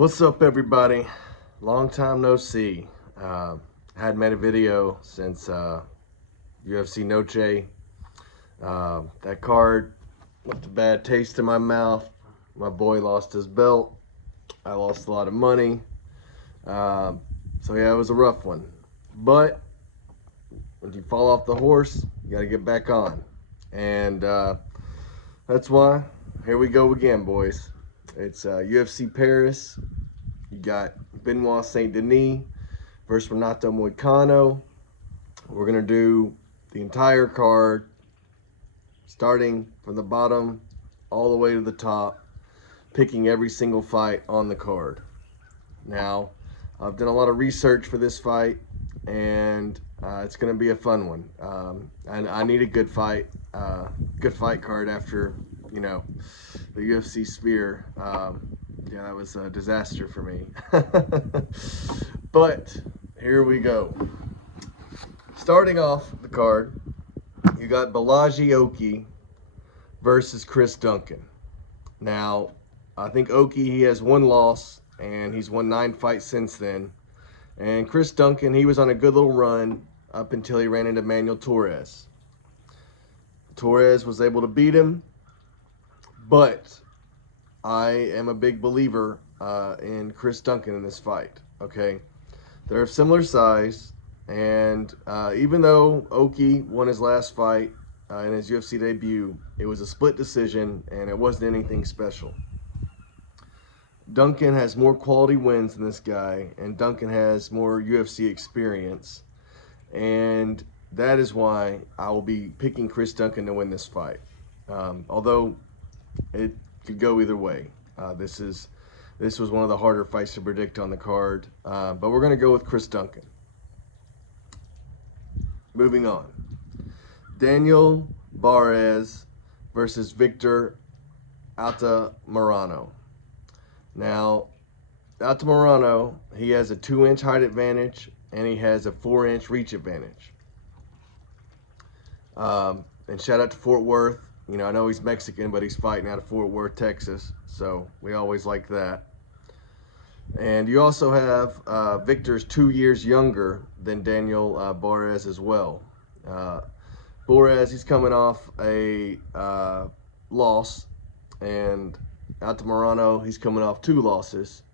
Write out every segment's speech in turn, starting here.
What's up, everybody? Long time no see. Hadn't made a video since UFC Noche. That card left a bad taste in my mouth. My boy lost his belt. I lost a lot of money. So yeah, it was a rough one. But when you fall off the horse, you got to get back on. And that's why here we go again, boys. It's UFC Paris. You got Benoit Saint Denis versus Renato Moicano. We're going to do the entire card, starting from the bottom all the way to the top, picking every single fight on the card. Now, I've done a lot of research for this fight, and it's going to be a fun one. And I need a good fight card after, the UFC Sphere. Yeah, that was a disaster for me. But here we go. Starting off the card, you got Balaji Oki versus Chris Duncan. Now, I think Oki, he has one loss, and he's won 9 fights since then. And Chris Duncan, he was on a good little run up until he ran into Manuel Torres. Torres was able to beat him, but I am a big believer in Chris Duncan in this fight, okay? They're of similar size, and even though Oki won his last fight in his UFC debut, it was a split decision, and it wasn't anything special. Duncan has more quality wins than this guy, and Duncan has more UFC experience, and that is why I will be picking Chris Duncan to win this fight. Although it could go either way. This was one of the harder fights to predict on the card, but we're going to go with Chris Duncan. Moving on. Daniel Barez versus Victor Altamirano. Now, Altamirano, he has a 2-inch height advantage, and he has a 4-inch reach advantage. And shout out to Fort Worth. I know he's Mexican, but he's fighting out of Fort Worth, Texas. So we always like that. And you also have Victor's 2 years younger than Daniel Barez as well. Barez, he's coming off a loss, and Altamirano, he's coming off 2 losses.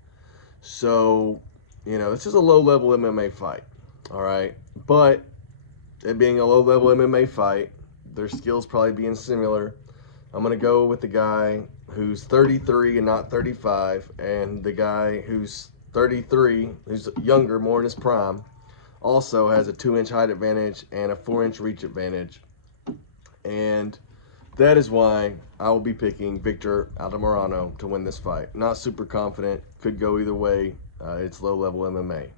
So, this is a low-level MMA fight, all right? But it being a low-level MMA fight, their skills probably being similar, I'm going to go with the guy who's 33 and not 35, and the guy who's 33, who's younger, more in his prime, also has a 2-inch height advantage and a 4-inch reach advantage. And that is why I will be picking Victor Altamirano to win this fight. Not super confident, could go either way. It's low-level MMA.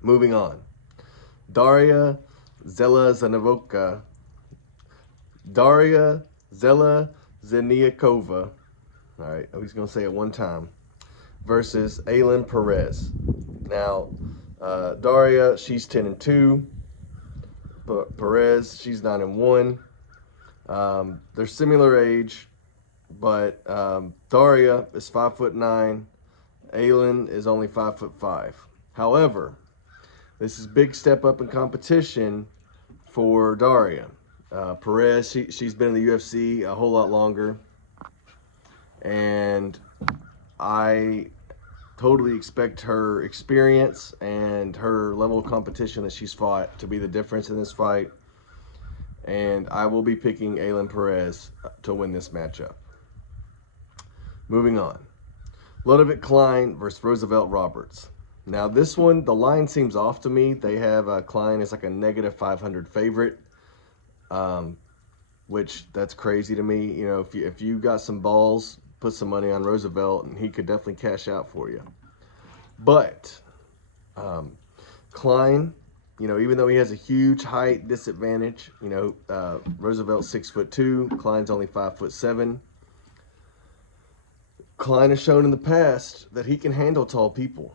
Moving on. Daria Zelezniakova Zeniakova, all right, I'm just going to say it one time, versus Aylin Perez. Now, Daria, she's 10-2, but Perez, she's 9-1. They're similar age, but Daria is 5'9", Aylin is only 5'5". However, this is a big step up in competition for Daria. Perez, she's been in the UFC a whole lot longer, and I totally expect her experience and her level of competition that she's fought to be the difference in this fight, and I will be picking Aylin Perez to win this matchup. Moving on. Ludovic Klein versus Roosevelt Roberts. Now this one, the line seems off to me. They have Klein as like a -500 favorite. Which that's crazy to me. If you got some balls, put some money on Roosevelt, and he could definitely cash out for you. But Klein, even though he has a huge height disadvantage, Roosevelt's 6'2", Klein's only 5'7". Klein has shown in the past that he can handle tall people.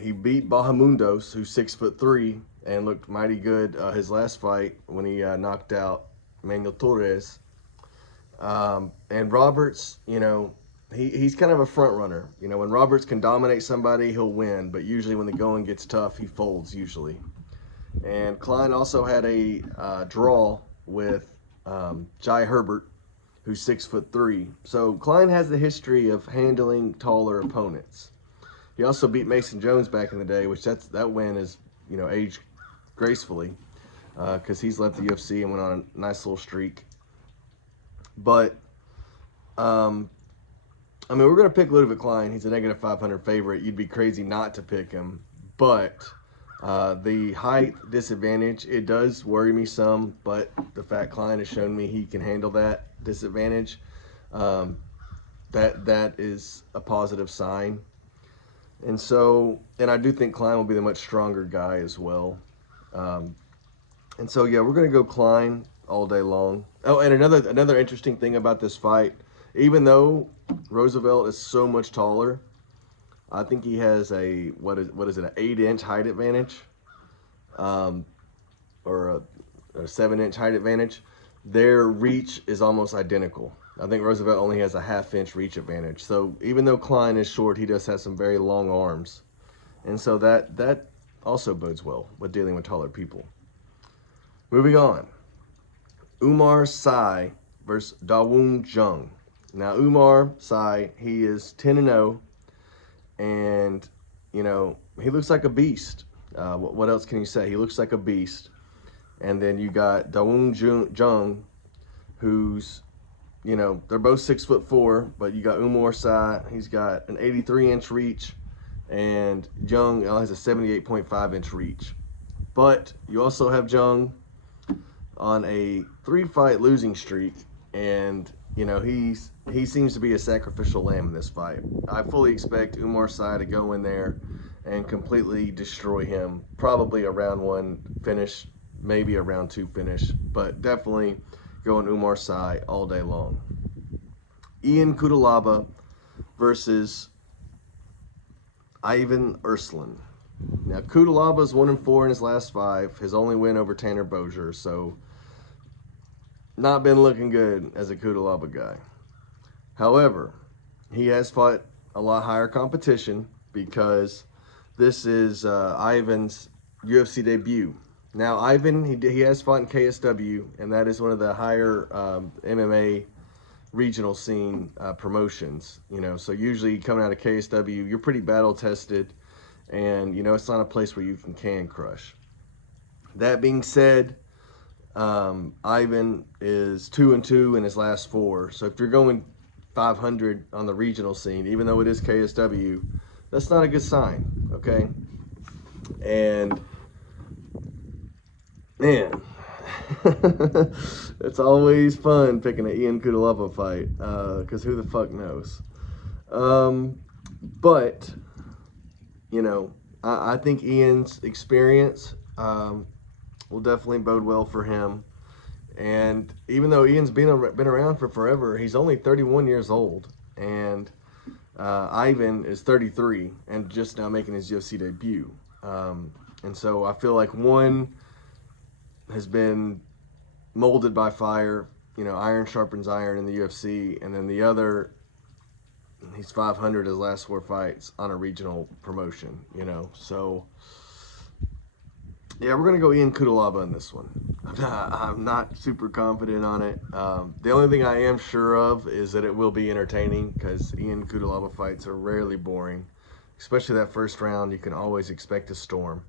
He beat Bahamundos, who's 6'3", and looked mighty good his last fight when he knocked out Manuel Torres. And Roberts, he's kind of a front runner. You know, when Roberts can dominate somebody, he'll win. But usually when the going gets tough, he folds usually. And Klein also had a draw with Jai Herbert, who's 6'3". So Klein has the history of handling taller opponents. He also beat Mason Jones back in the day, which that win is, you know, aged gracefully because he's left the UFC and went on a nice little streak. But I mean, we're going to pick Ludwig Klein. He's a negative 500 favorite. You'd be crazy not to pick him. But the height disadvantage, it does worry me some. But the fact Klein has shown me he can handle that disadvantage, that is a positive sign. And so, and I do think Klein will be the much stronger guy as well. And so, yeah, we're going to go Klein all day long. Oh, and another interesting thing about this fight, even though Roosevelt is so much taller, I think he has a, what is it, an 8-inch height advantage, or a 7-inch height advantage. Their reach is almost identical. I think Roosevelt only has a 1/2-inch reach advantage. So even though Klein is short, he does have some very long arms. And so that also bodes well with dealing with taller people. Moving on. Umar Sy versus Dawoon Jung. Now, Umar Sy, he is 10-0, and, you know, he looks like a beast. What else can you say? He looks like a beast. And then you got Dawoon Jung, who's, you know, they're both 6'4", but you got Umar Sy, he's got an 83-inch reach, and Jung has a 78.5-inch reach. But you also have Jung on a 3-fight losing streak, and you know he seems to be a sacrificial lamb in this fight. I fully expect Umar Sy to go in there and completely destroy him. Probably a round 1 finish, maybe a round 2 finish, but definitely going Umar Sy all day long. Ian Cutelaba versus Ivan Erslan. Now, Cutelaba's 1-4 in his last 5. His only win over Tanner Bozier, so not been looking good as a Cutelaba guy. However, he has fought a lot higher competition because this is Ivan's UFC debut. Now, Ivan, he has fought in KSW, and that is one of the higher MMA regional scene promotions. You know, so usually coming out of KSW, you're pretty battle tested, and you know it's not a place where you can crush. That being said, Ivan is 2-2 in his last 4. So if you're going 500 on the regional scene, even though it is KSW, that's not a good sign, okay? And man, it's always fun picking an Ian Cutelaba fight, because who the fuck knows? But, you know, I think Ian's experience will definitely bode well for him. And even though Ian's been around for forever, he's only 31 years old. And Ivan is 33 and just now making his UFC debut. And so I feel like one has been molded by fire. You know, iron sharpens iron in the UFC. And then the other, he's 500 his last 4 fights on a regional promotion, you know. So, yeah, we're going to go Ian Cutelaba in this one. I'm not super confident on it. The only thing I am sure of is that it will be entertaining because Ian Cutelaba fights are rarely boring. Especially that first round, you can always expect a storm.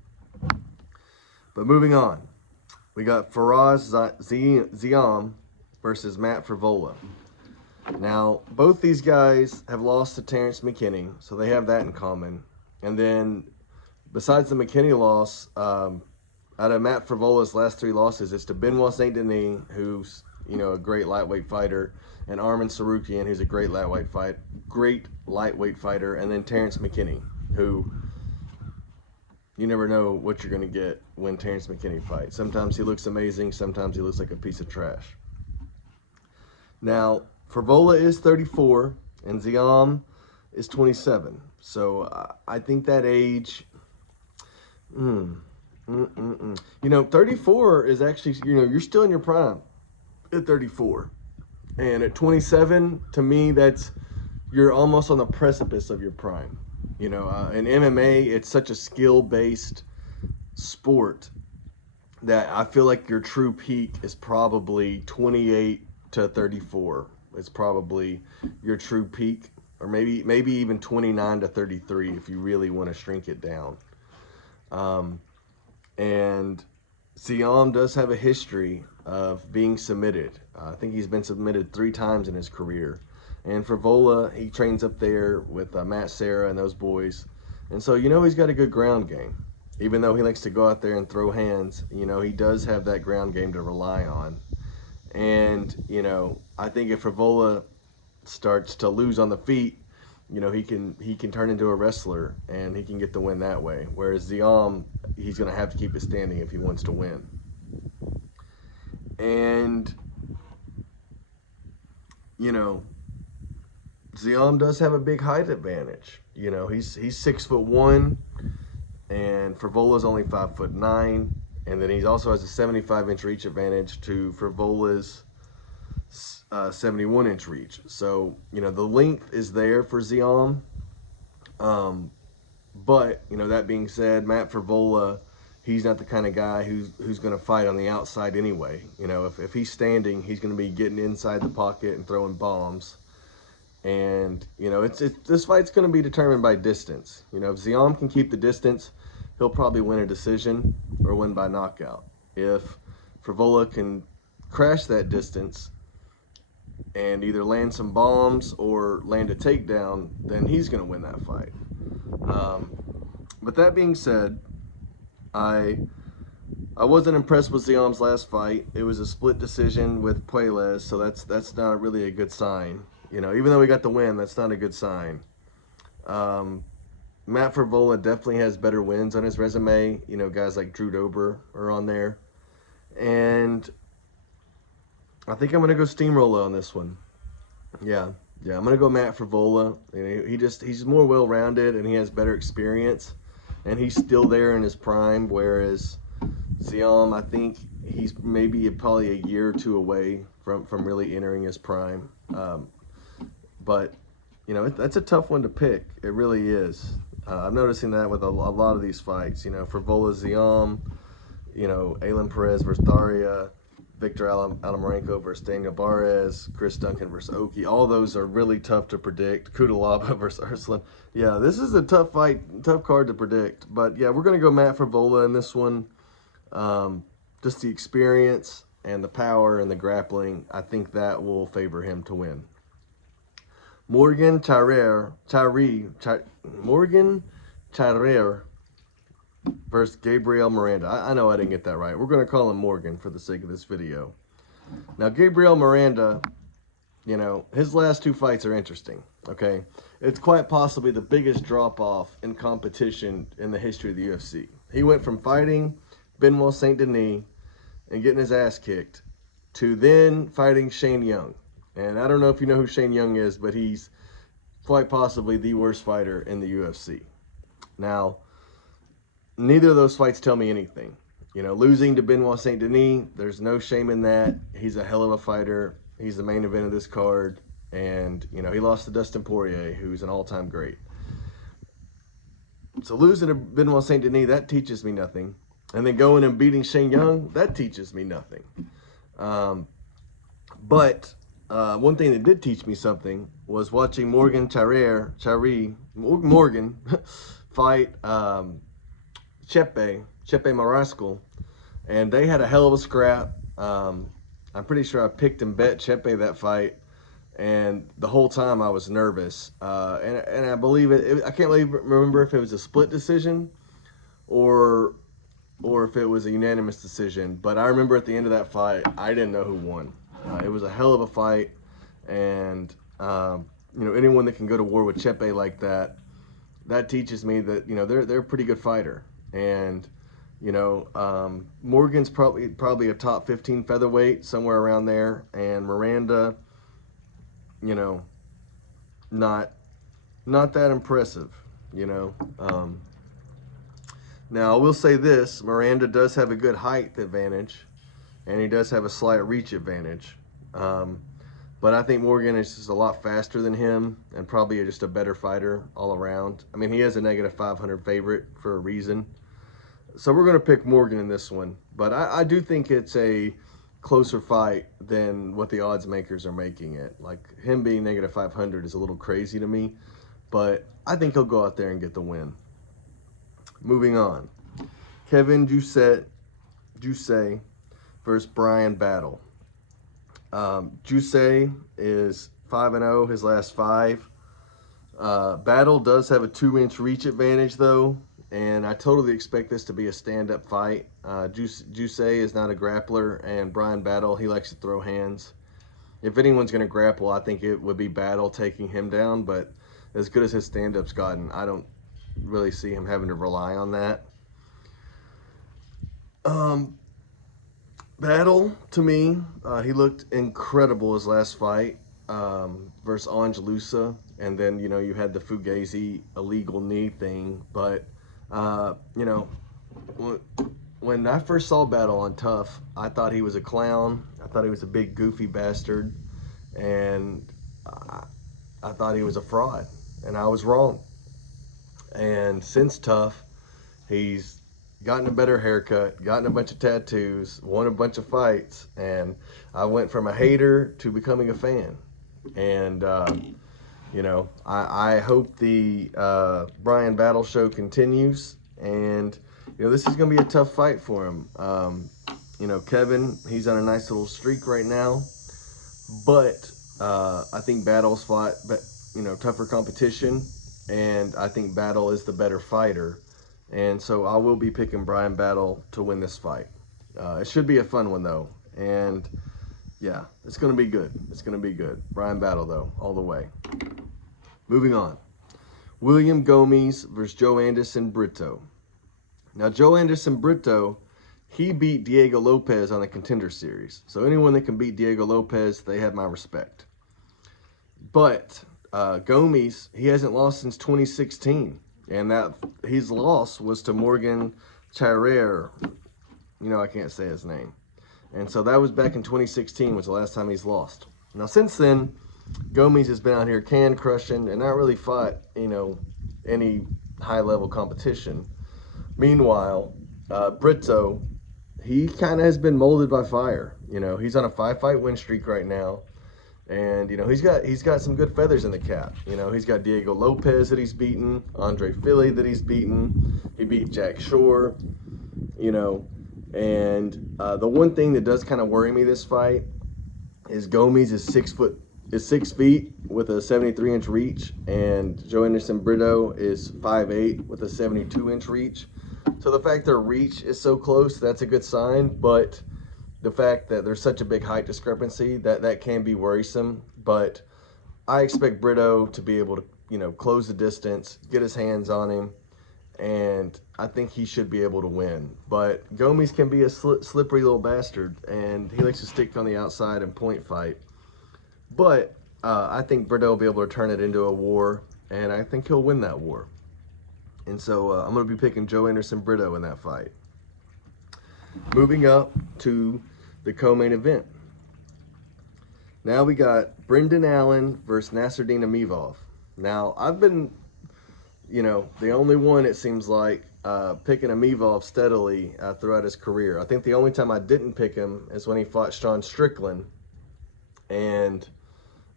But moving on, we got Faraz Ziam versus Matt Frivola. Now, both these guys have lost to Terrence McKinney, so they have that in common. And then, besides the McKinney loss, out of Matt Frivola's last 3 losses, it's to Benoit Saint Denis, who's, you know, a great lightweight fighter, and Arman Sarukian, who's a great lightweight fighter, and then Terrence McKinney, who you never know what you're going to get when Terrence McKinney fights. Sometimes he looks amazing, sometimes he looks like a piece of trash. Now, Frivola is 34, and Ziam is 27. So I think that age, you know, 34 is actually, you know, you're still in your prime at 34. And at 27, to me, you're almost on the precipice of your prime. You know, in MMA, it's such a skill-based sport that I feel like your true peak is probably 28 to 34. It's probably your true peak, or maybe even 29 to 33 if you really want to shrink it down. And Siam does have a history of being submitted. I think he's been submitted 3 times in his career. And for Vola, he trains up there with Matt Serra and those boys. And so, you know, he's got a good ground game. Even though he likes to go out there and throw hands, you know, he does have that ground game to rely on. And, you know, I think if Favola starts to lose on the feet, you know, he can turn into a wrestler and he can get the win that way. Whereas Ziam, he's going to have to keep it standing if he wants to win. And, you know, Ziam does have a big height advantage. You know, he's 6'1", and Frivola's only 5'9", and then he also has a 75-inch reach advantage to Frivola's 71-inch reach. So, you know, the length is there for Ziam. But, you know, that being said, Matt Frivola, he's not the kind of guy who's going to fight on the outside anyway. You know, if he's standing, he's going to be getting inside the pocket and throwing bombs. And, you know, this fight's going to be determined by distance. You know, if Ziam can keep the distance, he'll probably win a decision or win by knockout. If Frivola can crash that distance and either land some bombs or land a takedown, then he's going to win that fight. But that being said, I wasn't impressed with Ziam's last fight. It was a split decision with Puelles, so that's not really a good sign. You know, even though we got the win, that's not a good sign. Matt Frivola definitely has better wins on his resume. You know, guys like Drew Dober are on there. And I think I'm going to go steamroller on this one. Yeah, I'm going to go Matt Frivola. You know, he's more well-rounded and he has better experience. And he's still there in his prime, whereas Ziam, I think he's probably a year or two away from really entering his prime. But, you know, that's a tough one to pick. It really is. I'm noticing that with a lot of these fights. You know, Frivola, Ziam, you know, Aylin Perez versus Daria, Victor Alamarenko versus Daniel Barres, Chris Duncan versus Oki. All those are really tough to predict. Kudalaba versus Arslan. Yeah, this is a tough fight, tough card to predict. But, yeah, we're going to go Matt Frivola in this one. Just the experience and the power and the grappling, I think that will favor him to win. Morgan Charrer versus Gabriel Miranda. I know I didn't get that right. We're going to call him Morgan for the sake of this video. Now, Gabriel Miranda, you know, his last 2 fights are interesting, okay? It's quite possibly the biggest drop-off in competition in the history of the UFC. He went from fighting Benoit Saint Denis and getting his ass kicked to then fighting Shane Young. And I don't know if you know who Shane Young is, but he's quite possibly the worst fighter in the UFC. Now, neither of those fights tell me anything. You know, losing to Benoit Saint Denis, there's no shame in that. He's a hell of a fighter. He's the main event of this card. And, you know, he lost to Dustin Poirier, who's an all-time great. So losing to Benoit Saint Denis, that teaches me nothing. And then going and beating Shane Young, that teaches me nothing. But one thing that did teach me something was watching Morgan fight Chepe Marascal, and they had a hell of a scrap. I'm pretty sure I picked and bet Chepe that fight, and the whole time I was nervous. And I believe I can't really remember if it was a split decision or if it was a unanimous decision. But I remember at the end of that fight, I didn't know who won. It was a hell of a fight, and you know, anyone that can go to war with Chepe like that teaches me that, you know, they're a pretty good fighter. And, you know, Morgan's probably a top 15 featherweight, somewhere around there, and Miranda, you know, not that impressive, you know. Now I will say this: Miranda does have a good height advantage, and he does have a slight reach advantage. But But I think Morgan is just a lot faster than him and probably just a better fighter all around. I mean, he has a -500 favorite for a reason. So we're going to pick Morgan in this one. But I do think it's a closer fight than what the odds makers are making it. Like, him being -500 is a little crazy to me. But I think he'll go out there and get the win. Moving on. Kevin Juice versus Brian Battle. Juice is 5-0 his last 5. Battle does have a 2-inch reach advantage though, and I totally expect this to be a stand-up fight. Juice is not a grappler, and Brian Battle, he likes to throw hands. If anyone's going to grapple, I think it would be Battle taking him down, but as good as his stand-up's gotten, I don't really see him having to rely on that. Battle, to me, he looked incredible his last fight versus Angelusa. And then, you know, you had the Fugazi illegal knee thing. But, you know, when I first saw Battle on Tough, I thought he was a clown. I thought he was a big, goofy bastard. And I thought he was a fraud. And I was wrong. And since Tough, he's gotten a better haircut, gotten a bunch of tattoos, won a bunch of fights, and I went from a hater to becoming a fan. And, you know, I hope the Brian Battle show continues, and, you know, this is going to be a tough fight for him. You know, Kevin, he's on a nice little streak right now, but I think Battle's fought, you know, tougher competition, and I think Battle is the better fighter. And so I will be picking Brian Battle to win this fight. It should be a fun one, though. And, yeah, it's going to be good. It's going to be good. Brian Battle, though, all the way. Moving on. William Gomes versus Joe Anderson Brito. Now, Joe Anderson Brito, he beat Diego Lopez on the Contender Series. So anyone that can beat Diego Lopez, they have my respect. But Gomes, he hasn't lost since 2016. And that his loss was to Morgan Charrer. You know, I can't say his name. And so that was back in 2016 was the last time he's lost. Now, since then, Gomes has been out here can crushing and not really fought, you know, any high-level competition. Meanwhile, Brito, he kind of has been molded by fire. You know, he's on a 5-fight win streak right now. And, you know, he's got some good feathers in the cap. You know, he's got Diego Lopez that he's beaten, Andre Philly that he's beaten. He beat Jack Shore, you know. And the one thing that does kind of worry me this fight is Gomes is 6 feet with a 73-inch reach, and Joe Anderson Brito is 5'8" with a 72-inch reach. So the fact their reach is so close, that's a good sign, but the fact that there's such a big height discrepancy, that can be worrisome. But I expect Brito to be able to, you know, close the distance, get his hands on him, and I think he should be able to win. But Gomes can be a slippery little bastard, and he likes to stick on the outside and point fight. But I think Brito will be able to turn it into a war, and I think he'll win that war. And so I'm going to be picking Joe Anderson Brito in that fight. Moving up to the co-main event. Now we got Brendan Allen versus Nasruddin Imavov. Now, I've been, you know, the only one, it seems like, picking Imavov steadily throughout his career. I think the only time I didn't pick him is when he fought Sean Strickland. And,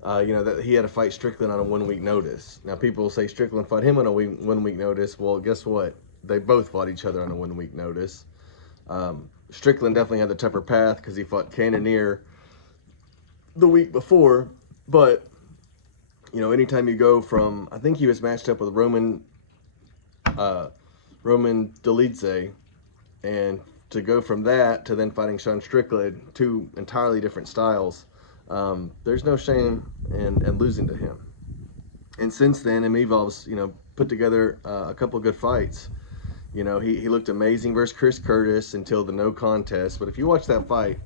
you know, that he had to fight Strickland on a 1-week notice. Now, people will say Strickland fought him on a 1-week notice. Well, guess what? They both fought each other on a 1-week notice. Strickland definitely had the tougher path because he fought Cannonier the week before. But, you know, anytime you go from, I think he was matched up with Roman Dolidze, and to go from that to then fighting Sean Strickland, 2 entirely different styles, there's no shame in losing to him. And since then, Imavov's, you know, put together a couple of good fights. You know, he looked amazing versus Chris Curtis until the no contest. But if you watch that fight,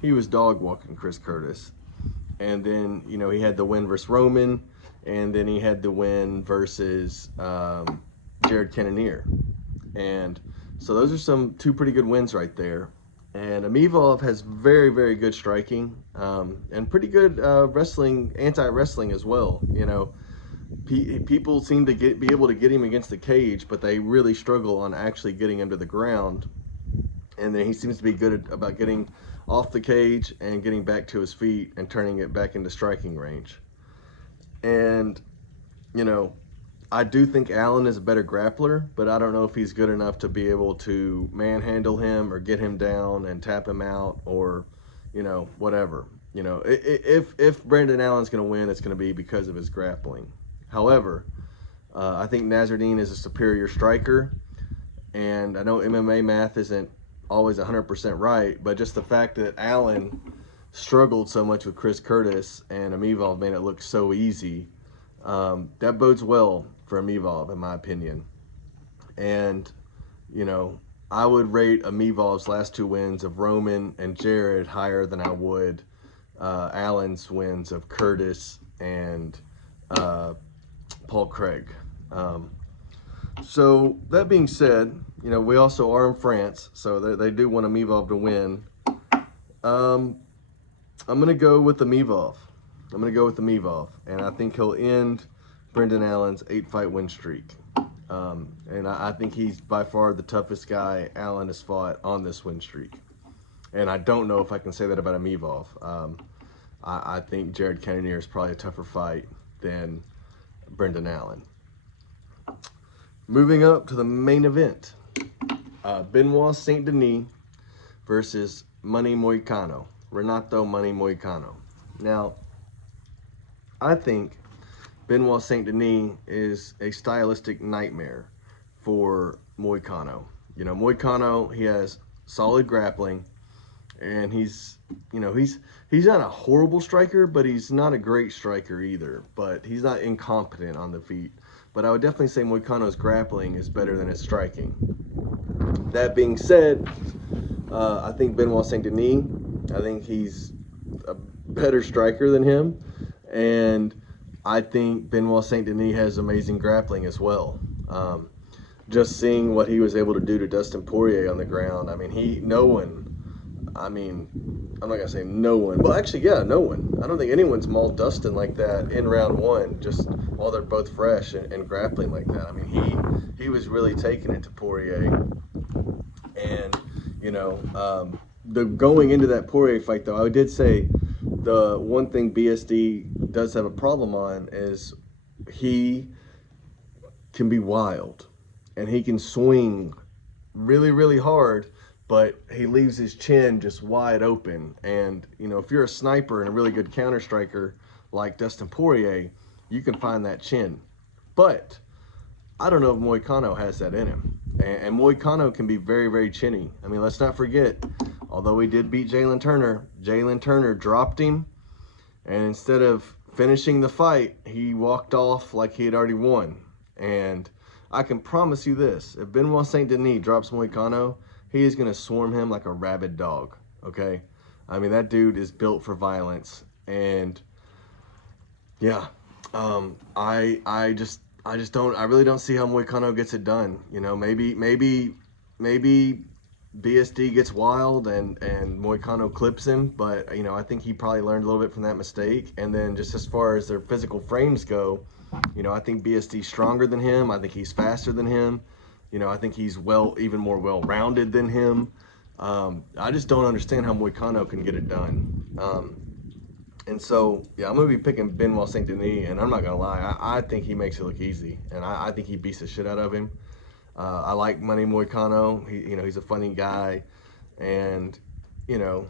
he was dog walking Chris Curtis. And then, you know, he had the win versus Roman. And then he had the win versus Jared Cannonier. And so those are 2 pretty good wins right there. And Amivov has very, very good striking, and pretty good wrestling, anti-wrestling as well. You know, people seem to be able to get him against the cage, but they really struggle on actually getting him to the ground. And then he seems to be good about getting off the cage and getting back to his feet and turning it back into striking range. And, you know, I do think Allen is a better grappler, but I don't know if he's good enough to be able to manhandle him or get him down and tap him out, or, you know, whatever. You know, if Brendan Allen's going to win, it's going to be because of his grappling. However, I think Nasruddin is a superior striker, and I know MMA math isn't always 100% right, but just the fact that Allen struggled so much with Chris Curtis and Amivov made it look so easy, that bodes well for Amivov, in my opinion. And, you know, I would rate Amivov's last 2 wins of Roman and Jared higher than I would Allen's wins of Curtis and Paul Craig. So that being said, you know, we also are in France, so they do want Amivov to win. I'm going to go with Amivov. And I think he'll end Brendan Allen's 8-fight win streak. And I think he's by far the toughest guy Allen has fought on this win streak. And I don't know if I can say that about Amivov. I think Jared Cannonier is probably a tougher fight than Brendan Allen. Moving up to the main event, Benoit Saint Denis versus Renato Money Moicano. Now, I think Benoit Saint Denis is a stylistic nightmare for Moicano. You know, Moicano, he has solid grappling, and he's not a horrible striker, but he's not a great striker either. But he's not incompetent on the feet. But I would definitely say Moicano's grappling is better than his striking. That being said, I think Benoit Saint Denis, I think he's a better striker than him, and I think Benoit Saint Denis has amazing grappling as well. Just seeing what he was able to do to Dustin Poirier on the ground, I mean, I'm not going to say no one. Well, actually, yeah, no one. I don't think anyone's mauled Dustin like that in round 1, just while they're both fresh and grappling like that. I mean, he was really taking it to Poirier. And, you know, going into that Poirier fight, though, I did say the one thing BSD does have a problem on is he can be wild. And he can swing really, really hard, but he leaves his chin just wide open. And, you know, if you're a sniper and a really good counter striker like Dustin Poirier, you can find that chin. But I don't know if Moicano has that in him. And Moicano can be very, very chinny. I mean, let's not forget, although he did beat Jalen Turner dropped him. And instead of finishing the fight, he walked off like he had already won. And I can promise you this, if Benoit Saint Denis drops Moicano, he is going to swarm him like a rabid dog, okay? I mean, that dude is built for violence. And, yeah, I really don't see how Moicano gets it done. You know, maybe BSD gets wild and Moicano clips him, but, you know, I think he probably learned a little bit from that mistake. And then just as far as their physical frames go, you know, I think BSD's stronger than him. I think he's faster than him. You know, I think he's even more well-rounded than him. I just don't understand how Moicano can get it done. And so, yeah, I'm going to be picking Benoit Saint Denis, and I'm not going to lie. I think he makes it look easy, and I think he beats the shit out of him. I like Money Moicano. He's a funny guy, and, you know,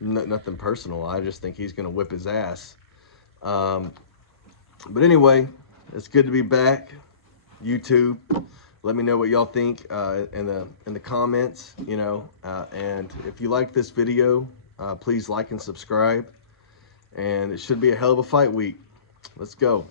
nothing personal. I just think he's going to whip his ass. But anyway, it's good to be back. YouTube, let me know what y'all think in the comments, you know. And if you like this video, please like and subscribe. And it should be a hell of a fight week. Let's go.